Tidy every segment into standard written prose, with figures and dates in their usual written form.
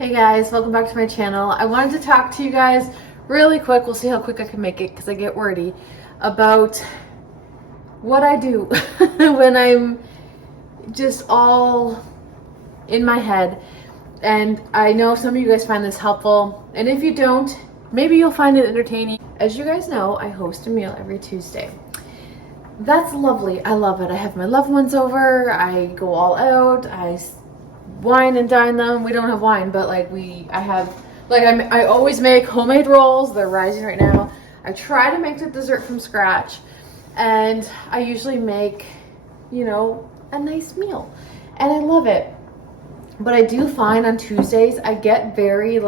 Hey guys, welcome back to my channel. I wanted to talk to you guys really quick. We'll see how quick I can make it because I get wordy about what I do when I'm just all in my head. And I know some of you guys find this helpful, and if you don't, maybe you'll find it entertaining. As you guys know, I host a meal every Tuesday. That's lovely. I love it. I have my loved ones over. I go all out. I wine and dine them. We don't have wine, but I always make homemade rolls. They're rising right now. I try to make the dessert from scratch, and I usually make, a nice meal, and I love it. But I do find on Tuesdays I get very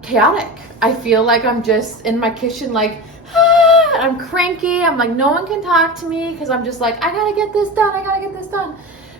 chaotic. I feel like I'm just in my kitchen I'm cranky. I'm like, no one can talk to me because I'm just like, I gotta get this done. I gotta get this done.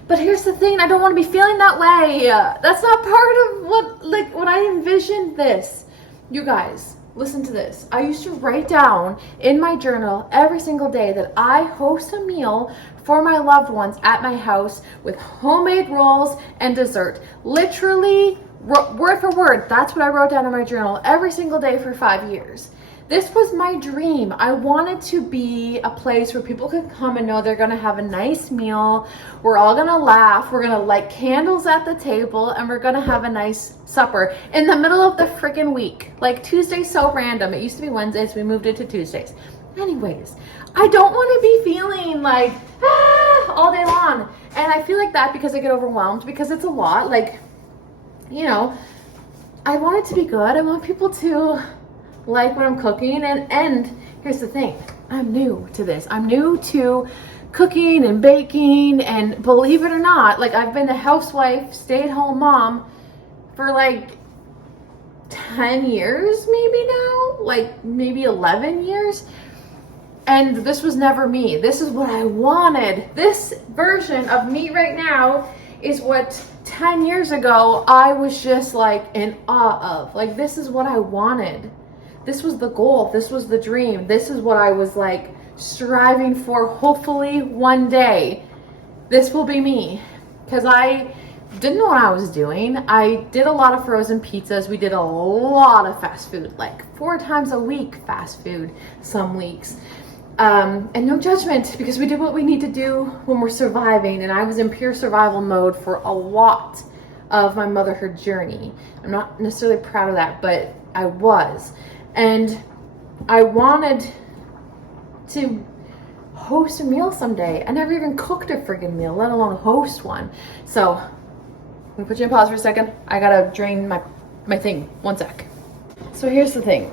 But here's the thing, I don't want to be feeling that way. That's not part of what I envisioned this. You guys, listen to this. I used to write down in my journal every single day that I host a meal for my loved ones at my house with homemade rolls and dessert. Literally, word for word, that's what I wrote down in my journal every single day for 5 years. This was my dream. I wanted to be a place where people could come and know they're gonna have a nice meal. We're all gonna laugh. We're gonna light candles at the table, and we're gonna have a nice supper in the middle of the freaking week. Like, Tuesday's so random. It used to be Wednesdays. We moved it to Tuesdays. Anyways, I don't want to be feeling like all day long. And I feel like that because I get overwhelmed because it's a lot. I want it to be good. I want people to like what I'm cooking, and here's the thing, I'm new to this. I'm new to cooking and baking, and believe it or not, I've been a housewife, stay-at-home mom for 10 years maybe now, maybe 11 years, and this was never me. This is what I wanted. This version of me right now is what 10 years ago I was just in awe of. This is what I wanted. This was the goal. This was the dream. This is what I was striving for. Hopefully one day this will be me, because I didn't know what I was doing. I did a lot of frozen pizzas. We did a lot of fast food, 4 times a week fast food some weeks. And no judgment, because we do what we need to do when we're surviving, and I was in pure survival mode for a lot of my motherhood journey. I'm not necessarily proud of that, but I was. And I wanted to host a meal someday. I never even cooked a friggin' meal, let alone host one. So I'm gonna put you on pause for a second. I gotta drain my thing. 1 sec. So here's the thing.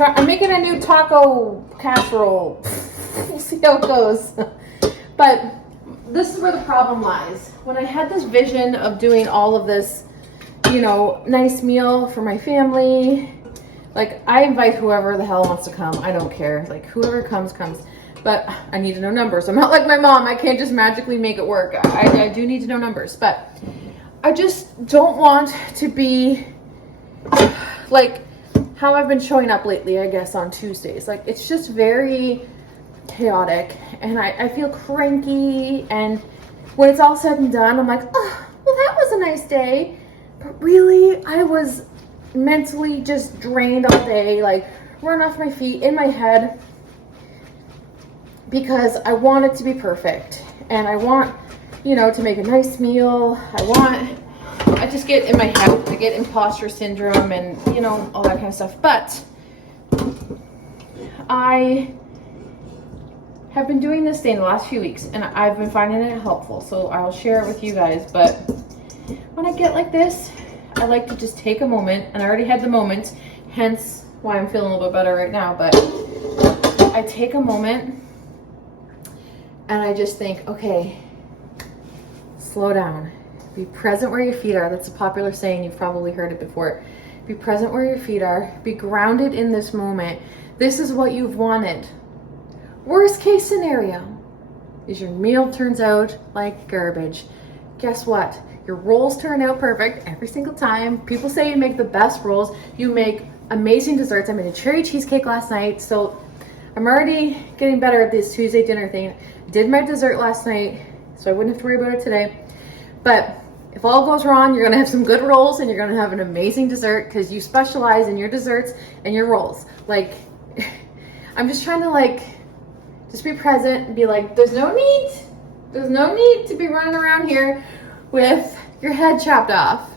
I'm making a new taco casserole. We'll see how it goes. But this is where the problem lies. When I had this vision of doing all of this, nice meal for my family, I invite whoever the hell wants to come. I don't care. Whoever comes. But I need to know numbers. I'm not like my mom. I can't just magically make it work. I do need to know numbers. But I just don't want to be how I've been showing up lately, I guess, on Tuesdays. It's just very chaotic, and I feel cranky, and when it's all said and done, I'm like, oh, well, that was a nice day. But really, I was mentally just drained all day, running off my feet, in my head, because I want it to be perfect, and I want, to make a nice meal. I just get in my head, I get imposter syndrome and, all that kind of stuff. But I have been doing this thing the last few weeks, and I've been finding it helpful, so I'll share it with you guys. But when I get like this, I like to just take a moment, and I already had the moment, hence why I'm feeling a little bit better right now. But I take a moment, and I just think, okay, slow down. Be present where your feet are. That's a popular saying. You've probably heard it before. Be present where your feet are. Be grounded in this moment. This is what you've wanted. Worst case scenario is your meal turns out like garbage. Guess what? Your rolls turn out perfect every single time. People say you make the best rolls. You make amazing desserts. I made a cherry cheesecake last night, so I'm already getting better at this Tuesday dinner thing. Did my dessert last night, so I wouldn't have to worry about it today. But if all goes wrong, you're gonna have some good rolls and you're gonna have an amazing dessert because you specialize in your desserts and your rolls. Like, I'm just trying to like, just be present and be like, there's no need to be running around here with your head chopped off.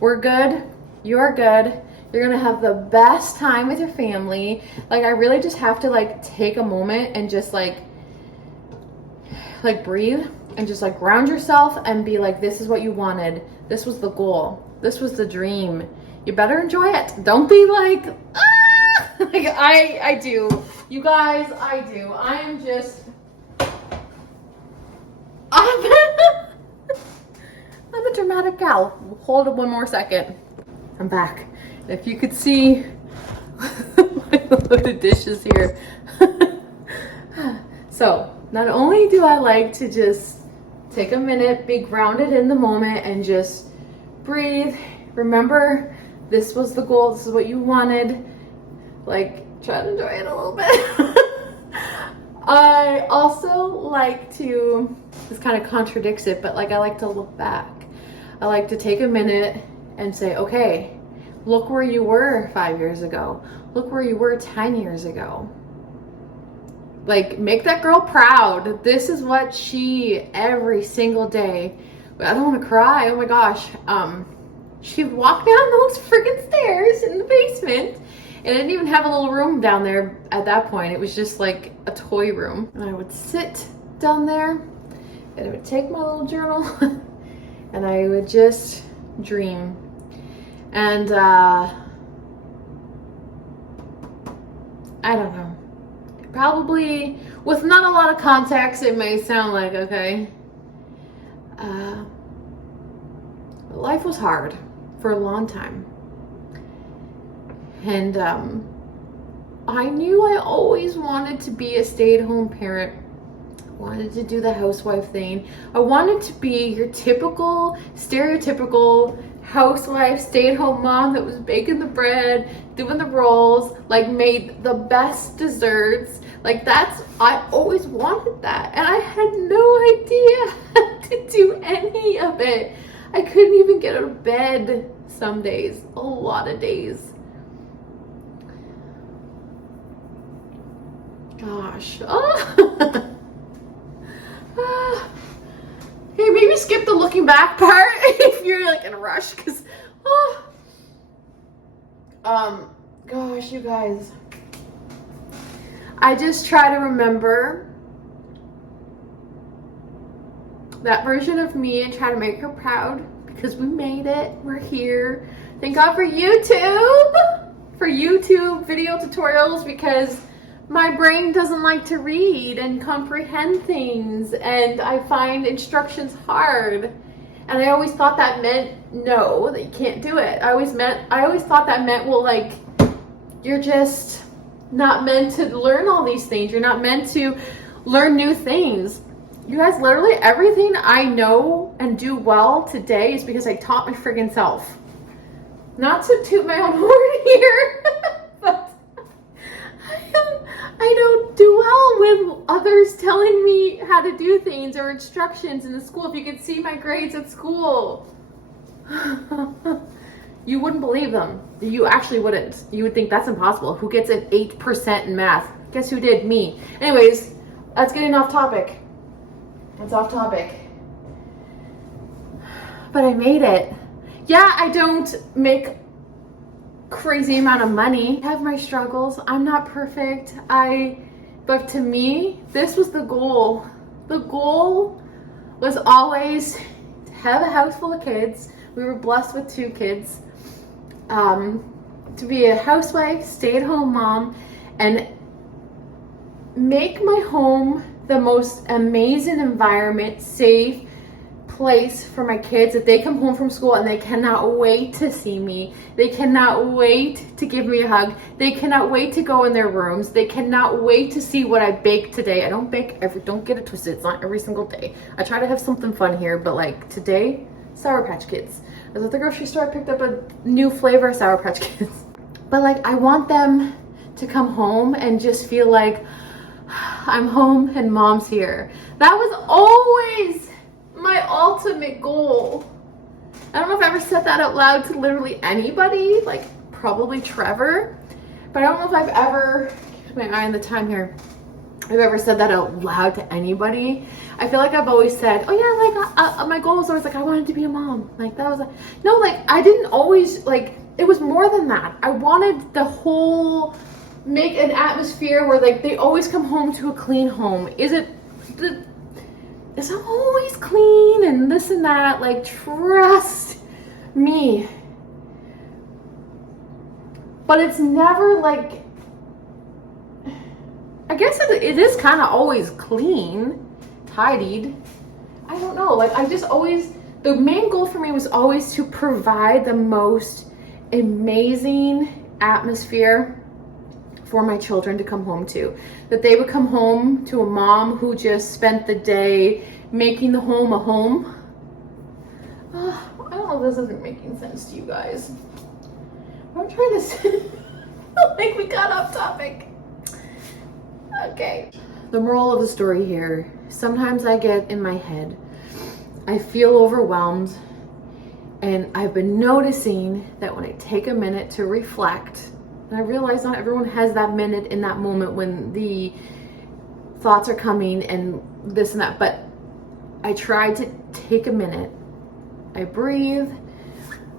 We're good, you're good. You're gonna have the best time with your family. Like, I really just have to like take a moment and just like breathe and just like ground yourself and be like, this is what you wanted. This was the goal. This was the dream. You better enjoy it. Don't be like, ah! Like I do. You guys, I do. I am just, I'm a dramatic gal. Hold it one more second. I'm back. If you could see my loaded dishes here. So, not only do I like to just take a minute, be grounded in the moment, and just breathe. Remember, this was the goal. This is what you wanted. Like, try to enjoy it a little bit. I also like to, this kind of contradicts it, but like I like to look back. I like to take a minute and say, okay, look where you were 5 years ago. Look where you were 10 years ago. Like, make that girl proud. This is what she, every single day, I don't want to cry, oh my gosh. She'd walk down those freaking stairs in the basement, and I didn't even have a little room down there at that point. It was just like a toy room. And I would sit down there, and I would take my little journal, and I would just dream. And I don't know. Probably, with not a lot of context, it may sound like, okay. Life was hard for a long time. And I knew I always wanted to be a stay-at-home parent. I wanted to do the housewife thing. I wanted to be your typical, stereotypical housewife, stay-at-home mom that was baking the bread, doing the rolls, like made the best desserts. Like, that's, I always wanted that. And I had no idea how to do any of it. I couldn't even get out of bed some days, a lot of days. Gosh. Oh. Hey, maybe skip the looking back part if you're like in a rush, because gosh, you guys, I just try to remember that version of me and try to make her proud, because we made it. We're here. Thank God for YouTube video tutorials, because my brain doesn't like to read and comprehend things, and I find instructions hard. And I always thought that meant no, that you can't do it. I always thought that meant, well, like, you're just not meant to learn all these things. You're not meant to learn new things. You guys, literally everything I know and do well today is because I taught my friggin' self. Not to toot my own horn here, but I don't do well with others telling me how to do things or instructions in the school. If you could see my grades at school, you wouldn't believe them. You actually wouldn't. You would think that's impossible. Who gets an 8% in math? Guess who did? Me. Anyways, that's getting off topic. It's off topic. But I made it. Yeah, I don't make crazy amount of money. I have my struggles. I'm not perfect. But to me, this was the goal. The goal was always to have a house full of kids. We were blessed with 2 kids. To be a housewife, stay-at-home mom, and make my home the most amazing environment, safe place for my kids, that they come home from school and they cannot wait to see me. They cannot wait to give me a hug. They cannot wait to go in their rooms. They cannot wait to see what I baked today. I don't bake don't get it twisted. It's not every single day. I try to have something fun here, but like today, Sour Patch Kids. I was at the grocery store, I picked up a new flavor of Sour Patch Kids. But like, I want them to come home and just feel like I'm home and mom's here. That was always my ultimate goal. I don't know if I ever said that out loud to literally anybody, like probably Trevor, but I don't know if I've ever, keep my eye on the time here, I've ever said that out loud to anybody. I feel like I've always said, oh yeah, like my goal was always like, I wanted to be a mom. Like that was like, no, like I didn't always, like it was more than that. I wanted the whole, make an atmosphere where like they always come home to a clean home. It's always clean and this and that, like trust me. But it's never like, I guess it is kind of always clean, tidied. I don't know, like I just always, the main goal for me was always to provide the most amazing atmosphere for my children to come home to. That they would come home to a mom who just spent the day making the home a home. I don't know if this isn't making sense to you guys. I'm trying to say, I think we got off topic. Okay. The moral of the story here, sometimes I get in my head, I feel overwhelmed, and I've been noticing that when I take a minute to reflect, and I realize not everyone has that minute in that moment when the thoughts are coming and this and that, but I try to take a minute. I breathe.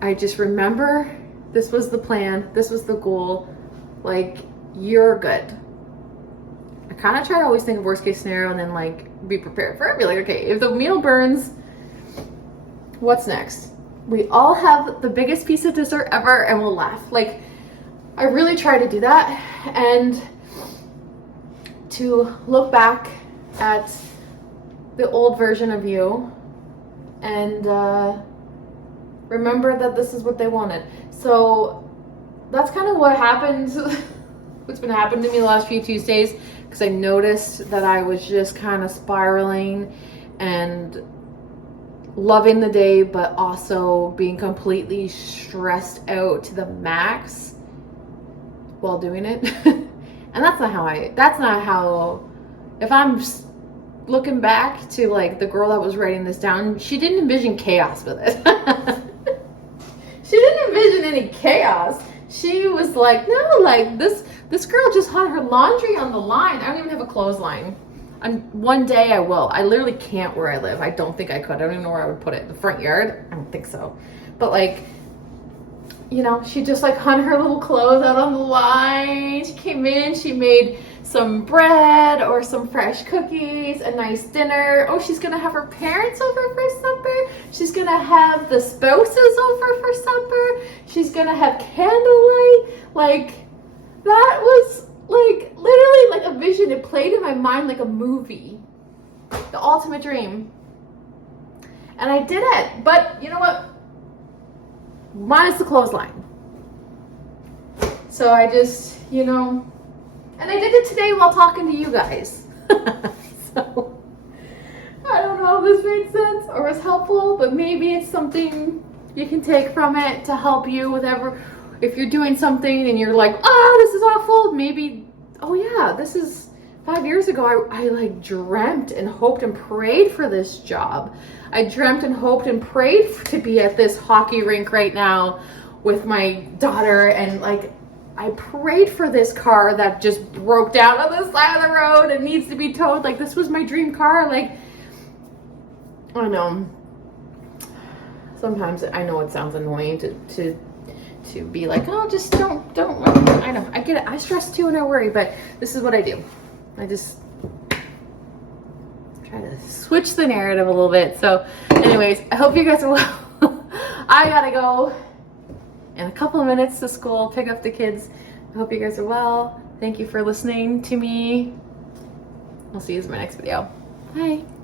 I just remember this was the plan. This was the goal. Like, you're good. I kind of try to always think of worst case scenario and then like be prepared for it. Be like, okay, if the meal burns, what's next? We all have the biggest piece of dessert ever and we'll laugh. Like, I really try to do that and to look back at the old version of you and remember that this is what they wanted. So that's kind of what happened, what's been happening to me the last few Tuesdays, because I noticed that I was just kind of spiraling and loving the day, but also being completely stressed out to the max while doing it. And that's not how, if I'm looking back to like the girl that was writing this down, she didn't envision chaos with it. She didn't envision any chaos. She was like, no, like this girl just had her laundry on the line. I don't even have a clothesline. One day I will. I literally can't where I live. I don't think I could. I don't even know where I would put it. The front yard? I don't think so. But like, you know, she just like hung her little clothes out on the line. She came in, she made some bread or some fresh cookies, a nice dinner. Oh, she's gonna have her parents over for supper. She's gonna have the spouses over for supper. She's gonna have candlelight. Like, that was like literally like a vision. It played in my mind like a movie. The ultimate dream. And I did it. But you know what? Minus the clothesline. So I just, you know, and I did it today while talking to you guys. So I don't know if this made sense or was helpful, but maybe it's something you can take from it to help you with if you're doing something and you're like, oh, this is awful. Maybe, oh yeah, this is 5 years ago. I like dreamt and hoped and prayed for this job. I dreamt and hoped and prayed to be at this hockey rink right now with my daughter, and like I prayed for this car that just broke down on the side of the road and needs to be towed. Like, this was my dream car. Like, I know. Sometimes I know it sounds annoying to be like, oh, just don't. I know, I get it. I stress too and I worry, but this is what I do. I just try to switch the narrative a little bit. So anyways, I hope you guys are well. I gotta go in a couple of minutes to school, pick up the kids. I hope you guys are well. Thank you for listening to me. I'll see you in my next video. Bye.